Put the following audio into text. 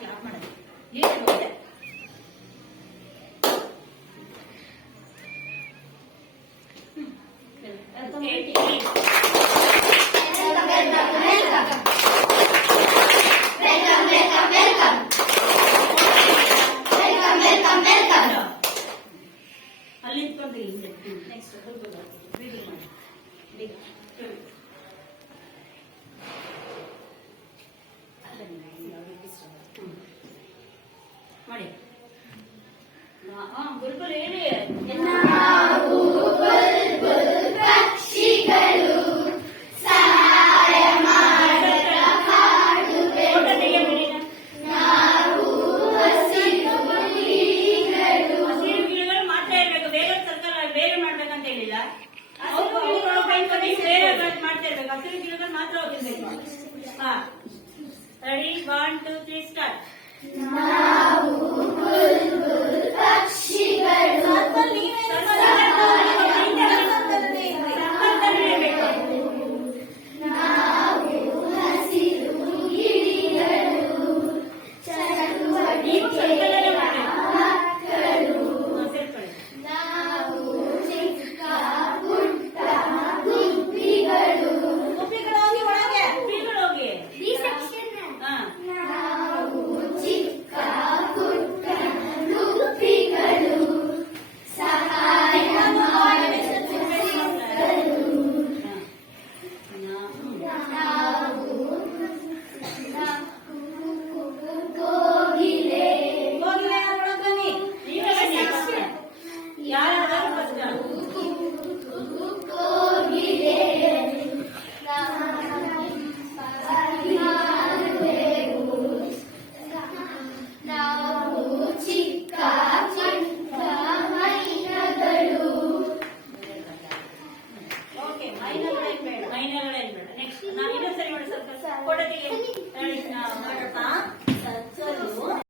Clap ಮಾಡೋದು ನೀಟಾಗಿ ಹೋಗಿದೆ. ಅಲ್ಲಿ ನಿಂತ್ಕೊಂಡು ನೆಕ್ಸ್ಟ್ ರೀಡಿಂಗ್ ಮಾಡಿ. ಬುಲ್ಬುಲ್ ಹೇಳಿ. ಪಕ್ಷಿಗಳು ಸಹಾಯ ಮಾಡಲು ಹಾಡುವೆ. ನಾವು ಹಸಿರು ಗಿಳಿಗಳು. ಹಸಿರು ಗಿಳಿಗಳು ಮಾತ್ರ ಇರ್ಬೇಕು, ಬೇರೆ ಸರ್ಕಾರ ಬೇರೆ ಮಾಡ್ಬೇಕಂತ ಹೇಳಿಲ್ಲ. ಹಸಿರು ಗಿಳಿಗಳು ಬೇರೆ ಮಾಡ್ತಾ ಇರ್ಬೇಕು, ಹಸಿರು ಗಿಳಿಗಳು ಮಾತ್ರ ಹೋಗಿರ್ಬೇಕು. ಹಾ ರೆಡಿ 1 2 3 ಸ್ಟಾರ್ಟ್. ನಾವು ಬುಲ್ಬುಲ್ ಪಕ್ಷಿಗಳು ನಾವು ಹಸಿರು ಗಿಳಿಗಳು ಚಟುವಟಿಕೆಯ ಮಕ್ಕಳು. ನಾವು ಚಿಕ್ಕ ಪುಟ್ಟ ಗುಬ್ಬಿಗಳು. ನಾವು ಚಿಕ್ಕ ಪುಟ್ಟ ಗುಬ್ಬಿಗಳು ಸಹಾಯ ಮಾಡಲು ನಾವು ಕೋಗಿಲೆ. ಕೋಗಿಲೆ ನಾವು ಚಿಕ್ಕ ಚಿಕ್ಕ ಮೈನಗಳು. ಓಕೆ, ಮೈನಗಳೇನ್ ಬೇಡ. ನೆಕ್ಸ್ಟ್ ಇನ್ನೊಂದ್ಸರಿ ಮಾಡಿ ಸ್ವಲ್ಪ ಫೋಟೋ ತೆಗಿ.